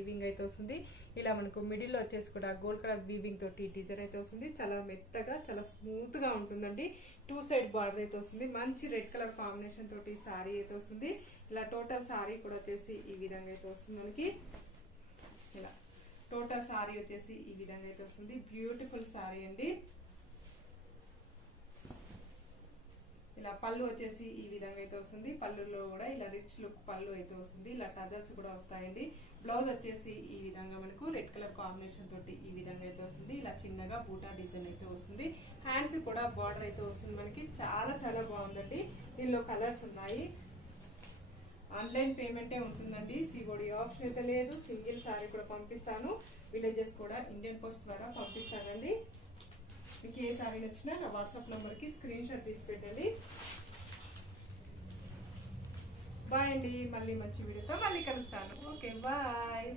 Weaving అయితే వస్తుంది. ఇలా మనకు మిడిల్ లో వచ్చేసి కూడా గోల్డ్ కలర్ వీవింగ్ తోటి డిజైన్ అయితే వస్తుంది. చాలా మెత్తగా చాలా స్మూత్ గా ఉంటుందండి. 2 సైడ్ బార్డర్ అయితే వస్తుంది. మంచి రెడ్ కలర్ కాంబినేషన్ తోటి సారీ అయితే వస్తుంది. ఇలా టోటల్ సారీ కూడా వచ్చేసి ఈ విధంగా అయితే వస్తుంది. మనకి ఇలా టోటల్ సారీ వచ్చేసి ఈ విధంగా అయితే వస్తుంది. బ్యూటిఫుల్ సారీ అండి. ఇలా పళ్ళు వచ్చేసి ఈ విధంగా అయితే వస్తుంది. పళ్ళులో కూడా ఇలా రిచ్ లుక్ పళ్ళు అయితే వస్తుంది. ఇలా టజల్స్ కూడా వస్తాయండి. బ్లౌజ్ వచ్చేసి ఈ విధంగా మనకు రెడ్ కలర్ కాంబినేషన్ తోటి ఈ విధంగా అయితే వస్తుంది. ఇలా చిన్నగా బూటా డిజైన్ అయితే వస్తుంది. హ్యాండ్స్ కూడా బార్డర్ అయితే వస్తుంది. మనకి చాలా చాలా బాగుందండి. దీనిలో కలర్స్ ఉన్నాయి. ఆన్లైన్ పేమెంటే ఉంటుందండి. సిఓడి ఆప్షన్ అయితే లేదు. సింగిల్ సారీ కూడా పంపిస్తాను. విలేజెస్ కూడా ఇండియన్ పోస్ట్ ద్వారా పంపిస్తానండి. మీకు ఏ సారీ నచ్చినా నా వాట్సాప్ నంబర్ కి స్క్రీన్ షాట్ తీసి పెట్టండి. బాయ్ అండి. మళ్ళీ మంచి వీడియోతో మళ్ళీ కలుస్తాను. Okay bye.